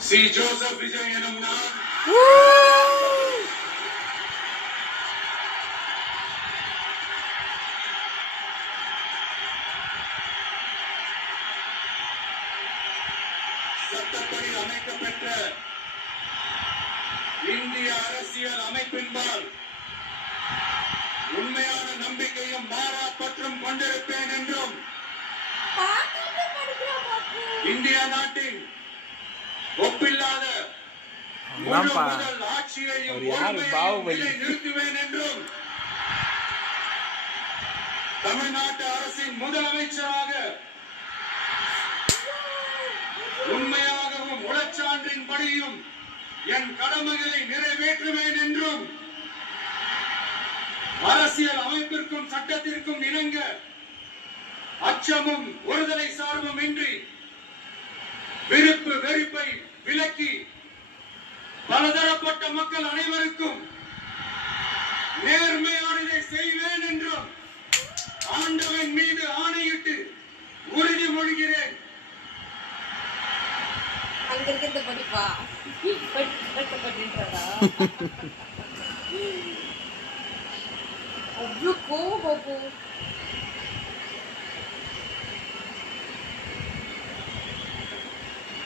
C Joseph Vijay எனும் நான் சட்டப்படி அமைக்கப்பெற்ற இந்திய அரசியல் அமைப்பின்பால் உண்மையான நம்பிக்கையும் மாறா பற்றும் கொண்டிருப்பேன் என்றும் இந்திய நாட்டின் ஒப்பில்லாத முழு முதல் ஆட்சியையும் நிறுத்துவேன் என்றும் தமிழ்நாட்டு அரசின் முதலமைச்சராக உண்மையாகவும் உளச்சான்றின்படியும் என் கடமைகளை நிறைவேற்றுவேன் என்றும் அரசியல் அமைப்பிற்கும் சட்டத்திற்கும் இணங்க அச்சமும் ஒருதலை சார்பும் இன்றி விருப்பு வெறுப்பை விலக்கி பலதரப்பட்ட மக்கள் அனைவருக்கும் நேர்மையானதை செய்வேன் என்றும் ஆண்டவன் மீது ஆணையிட்டு உறுதிமொழிகிறேன். அவ்வளோ கோவம்